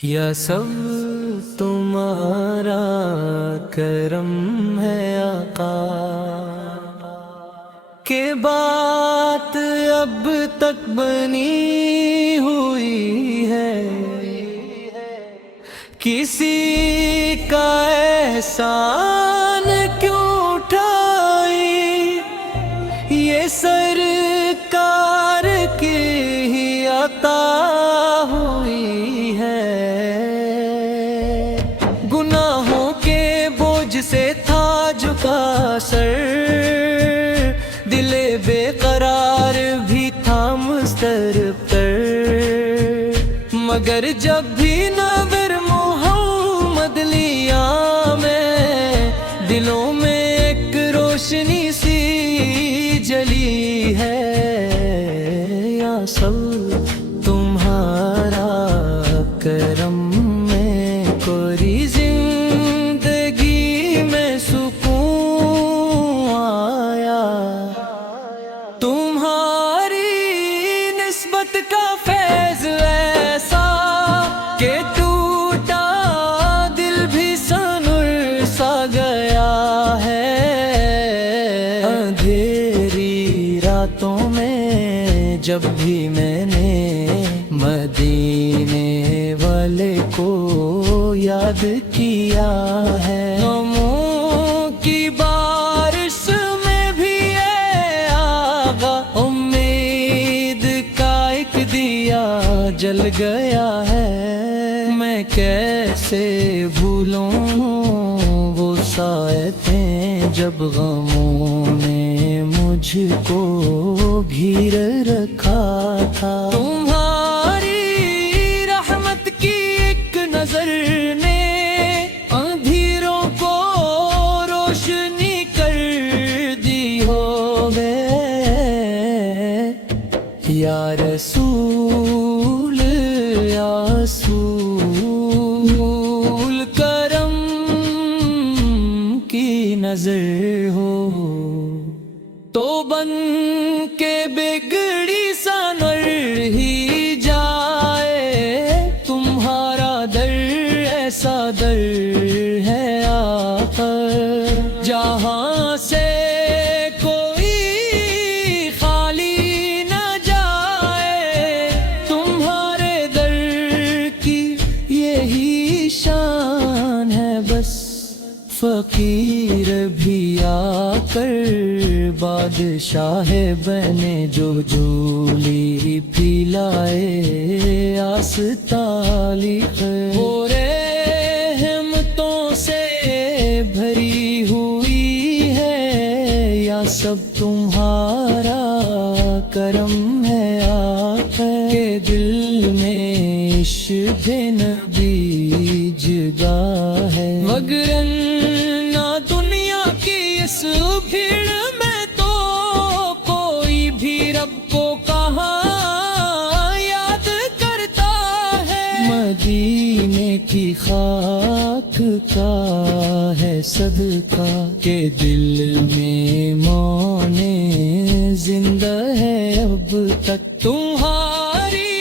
یا سب تمہارا کرم ہے آقا، کہ بات اب تک بنی ہوئی ہے، کسی کا احسان کیوں اٹھائی، یہ سرکار کی ہی عطا ہوئی ہے۔ گناہوں کے بوجھ سے تھا جھکا سر، دل بے قرار بھی تھا مضطرب تر، مگر جب بھی نظر محمد لیا میں، دلوں میں ایک روشنی سی جلی ہے۔ یا سب تمہارا کرم میں کوئی زندگی میں سکون آیا، تمہاری نسبت کا فیض ایسا کہ ٹوٹا دل بھی سنور سا گیا ہے۔ اندھیری راتوں میں جب بھی میں نے مدینے والے کو یاد کیا ہے، غموں کی بارش میں بھی اے آقا امید کا ایک دیا جل گیا ہے۔ میں کیسے بھولوں وہ ساعتیں جب غموں نے مجھ کو گھیر رکھا تھا، تمہاری رحمت کی ایک نظر نے اندھیروں کو روشنی کر دی ہوگے۔ یا رسول یا رسول کرم کی نظر ہو تو بن کے بگڑی سنور ہی جائے، تمہارا در ایسا در ہے آقا، جہاں سے کوئی خالی نہ جائے، تمہارے در کی یہی شان ہے بس، فقیر بھی آ کر بادشاہ بنے، جو جھولی پھیلائے آستالی وہ رحمتوں سے بھری ہوئی ہے۔ یا سب تمہارا کرم ہے آقا، کہ دل میں عشق نبی جگہ ہے، وگرنہ دنیا کی اس بھیڑ میں تو کوئی بھی رب کو کہاں یاد کرتا ہے۔ مدینے کی خاک کا ہے صدقہ، کہ دل میں مونے زندہ ہے اب تک، تمہاری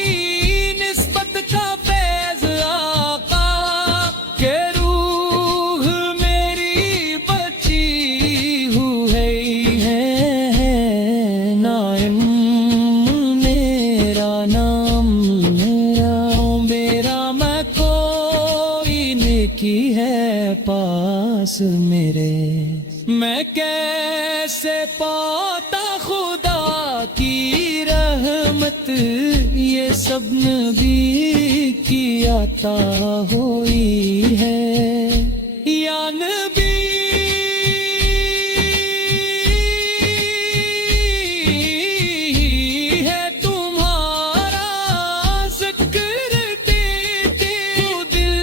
نسبت کا فیض آقا، کہ روح میری بچی ہوئی ہے۔ نائم میرا نام میرا میں کوئی نیکی ہے پاس میرے، میں کیسے پاتا خدا کی رحمت، یہ سب نبی کی عطا ہوئی ہے۔ یا نبی ہے تمہارا ذکر دیتے تو دل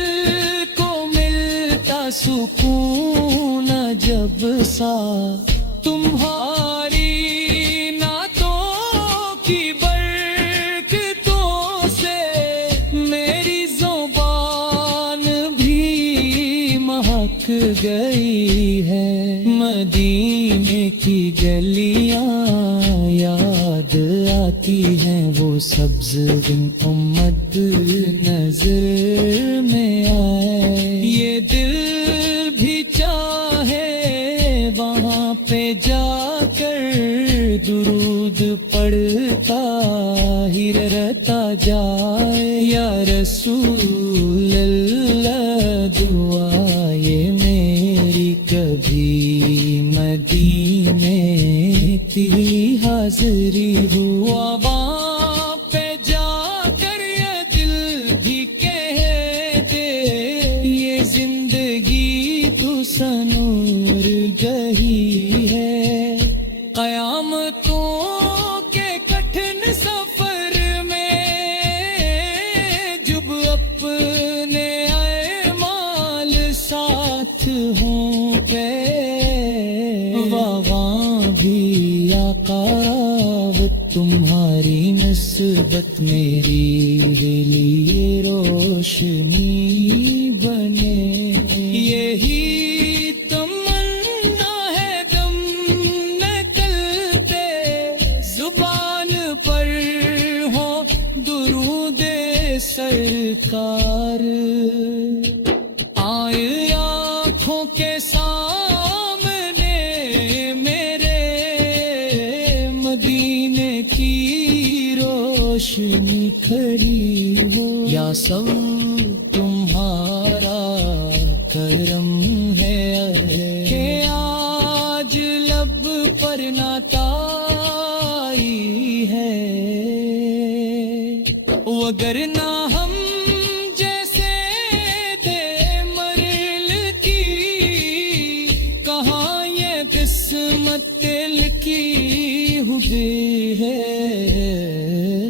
کو ملتا سکون جب سا، تمہاری نعتوں کی برکتوں سے میری زبان بھی مہک گئی ہے، مدینے کی گلیاں یا یاد آتی ہیں وہ سبز امت نظر میں آئے، یہ دل بھی چاہے وہاں پہ جا کر درود پڑھتا ہی رہتا جائے، یا رسول اللہ دعا یہ میری کبھی مدینے تیری حاضری ہوا، وہاں پہ جا کر یہ دل بھی کہہ دے یہ زندگی تو سنور گئی ہے، قیامتوں کے کٹھن سفر میں جب اپنے اعمال ساتھ ہوں پہ، وہاں بھی آقا وہ تمہاری نسبت میری لیے روشنی بنے، یہی تمنا ہے دم نکلتے زبان پر ہو درود سرکار، آئے آنکھوں کے سامنے میرے مدینے کی روشنی کھڑی ہو، یا سب تمہارا کرم ہے کہ آج لب پر نتائی ہے، وگرنہ ہم جیسے دے مرل کی کہاں یہ قسمت لکھی ہوئی ہے،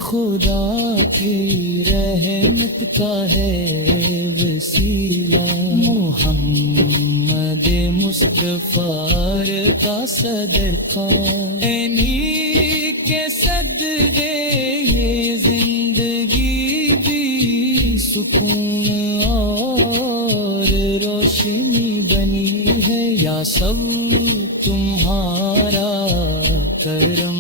خدا کی رحمت کا ہے وسیلہ محمد مصطفی کا صدقہ، انہی کے صدقے یہ زندگی بھی سکون اور روشنی بنی ہے، یا سب تمہارا کرم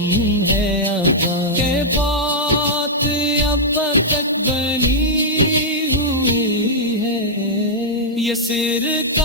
ہے آقا، کہ بات اب تک بنی ہوئی ہے، یہ سر کا